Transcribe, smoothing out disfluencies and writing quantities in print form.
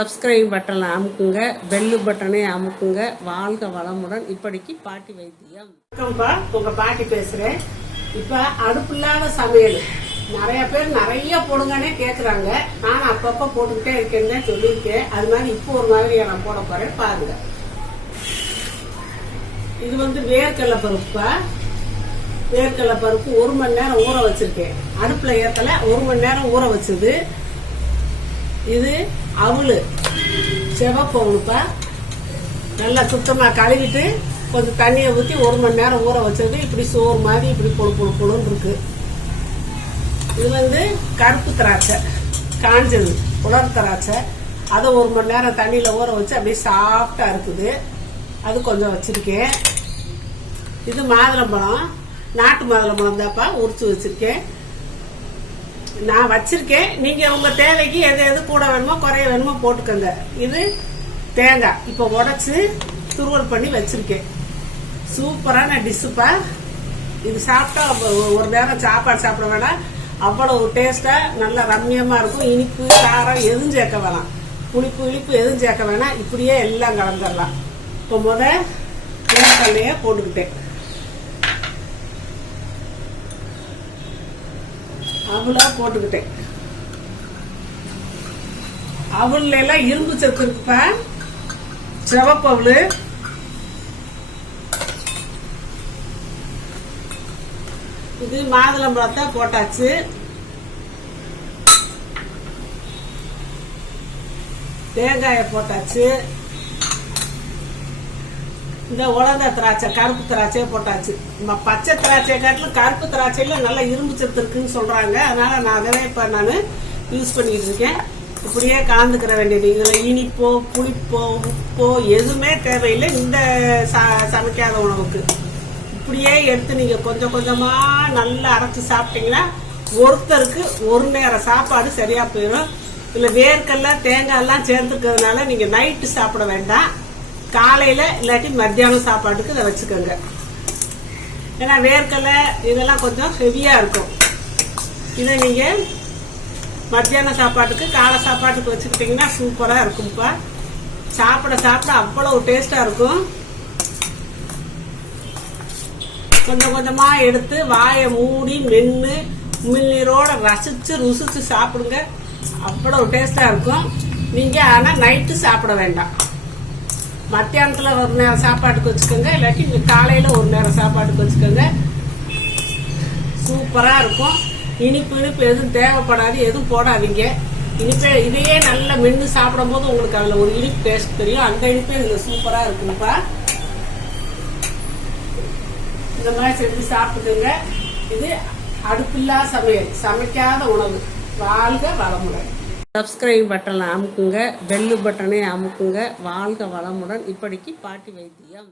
Subscribe பட்டனை அமுக்குங்க, bell பட்டனை அமுக்குங்க. வாழ்க வளமுடன். இப்படிக்கு பாட்டி வைத்தியம். வணக்கம்ப்பா, உங்க பாட்டி பேசுறேன். இப்ப அடுப்பு இல்லாத சமையல் நிறைய பேர் நிறைய போடுங்கன்னே கேக்குறாங்க. நான் அப்பப்ப போட்டுக்கிட்டே இருக்கேன்னு சொல்லியிருக்கேன். அது மாதிரி இப்போ ஒரு மாதிரி நான் போட போறேன், பாருங்க. இது வேர்க்கடலை பருப்புப்பா. வேர்க்கடலை பருப்பு 1 மணி நேரம் ஊற வச்சிருக்கேன். அடுப்புல ஏத்தல, 1 மணி நேரம் ஊற வச்சது. இது அவளு செவப்பு அவளுப்பா. நல்லா சுத்தமா கழுவிட்டு கொஞ்சம் தண்ணியை ஊற்றி 1 மணி நேரம் ஊற வச்சது. இப்படி சோறு மாதிரி இப்படி பொழுன்னு இருக்கு. இது கருப்பு திராட்சை, காஞ்சது உலர் திராட்சை. அதை 1 மணி நேரம் தண்ணியில ஊற வச்சு அப்படியே சாஃப்டா இருக்குது. அது கொஞ்சம் வச்சிருக்கேன். இது மாதுளம்பழம், நாட்டு மாதுளம்பழம் தான்ப்பா, உரிச்சு வச்சிருக்கேன். நான் வச்சிருக்கேன். நீங்க உங்க தேவைக்கு எது எது கூட வேணுமோ குறைய வேணுமோ போட்டுக்கோங்க. இது தேங்காய் இப்ப உடைச்சு துருவல் பண்ணி வச்சிருக்கேன். சூப்பரான டிஷ்ஷுப்பா. இது சாப்பிட்டா ஒரு நேரம் சாப்பாடு சாப்பிட வேணாம், அவ்வளவு டேஸ்டா நல்லா ரம்மியமா இருக்கும். இனிப்பு காரம் எதுவும் சேர்க்க வேணாம், புளிப்பு இனிப்பு எதுவும் சேர்க்க வேணாம். இப்படியே எல்லாம் கலந்துடலாம். இப்போ வேர்க்கடலையே போட்டுக்கிட்டேன். அவளா போட்டுக்கிட்டேன். அவள்ல எல்லாம் இரும்பு சத்து இருக்குப்பா. சிவப்பு அவளு. இது மாதுளம்பழத்தை போட்டாச்சு. தேங்காயை போட்டாச்சு. இந்த உலர்ந்த திராட்சை, கருப்பு திராட்சையை போட்டாச்சு. பச்சை திராட்சை காட்டிலும் கருப்பு திராட்சையில நல்ல இரும்பு சத்து இருக்குன்னு சொல்றாங்க. அதனால நான் அதவே இப்ப நான் யூஸ் பண்ணிட்டு இருக்கேன். இப்படியே கலந்துக்கிற வேண்டியது. இதுல இனிப்போ புளிப்போ உப்போ எதுவுமே தேவையில்லை இந்த சமைக்காத உணவுக்கு. இப்படியே எடுத்து நீங்க கொஞ்சம் கொஞ்சமா நல்லா அரைச்சு சாப்பிட்டீங்கன்னா ஒருத்தருக்கு 1 நேரம் சாப்பாடு சரியா போயிடும். இல்ல வேர்க்கடலை தேங்காய் எல்லாம் சேர்த்துக்கிறதுனால நீங்க நைட்டு சாப்பிட வேண்டாம், காலையில இல்லாட்டி மத்தியானம் சாப்பாட்டுக்கு இதை வச்சுக்கோங்க. ஏன்னா வேர்க்கடலை இதெல்லாம் கொஞ்சம் ஹெவியா இருக்கும். இதை நீங்க மத்தியான சாப்பாட்டுக்கு காலை சாப்பாட்டுக்கு வச்சுக்கிட்டீங்கன்னா சூப்பரா இருக்கும்ப்பா. சாப்பிட சாப்பிட அவ்வளவு டேஸ்டா இருக்கும். கொஞ்சம் கொஞ்சமா எடுத்து வாயை மூடி மென்னு உமிழ்நீரோட ரசிச்சு ருசிச்சு சாப்பிடுங்க. அவ்வளவு டேஸ்டா இருக்கும். நீங்க ஆனா நைட்டு சாப்பிட வேண்டாம், மத்தியானத்துல 1 நேரம் சாப்பாட்டுக்கு வச்சுக்கோங்க, இல்லாட்டி காலையில 1 நேரம் சாப்பாட்டுக்கு வச்சுக்கோங்க. சூப்பரா இருக்கும். இனிப்பு எதுவும் தேவைப்படாது, எதுவும் போடாதீங்க. இனிப்பே இதையே நல்லா மென்று சாப்பிடும் போது உங்களுக்கு அதுல ஒரு இனிப்பு டேஸ்ட் தெரியும். அந்த இனிப்பே இதுல சூப்பரா இருக்குப்பா. இந்த மாதிரி செஞ்சு சாப்பிட்டுங்க. இது அடுப்பில்லா சமையல், சமைக்காத உணவு. வாழ்க வளமுடன். சப்ஸ்கிரைப் பட்டனை அமுக்குங்க, பெல்லு பட்டனை அமுக்குங்க. வாழ்க வளமுடன். இப்படிக்கு பாட்டி வைத்தியம்.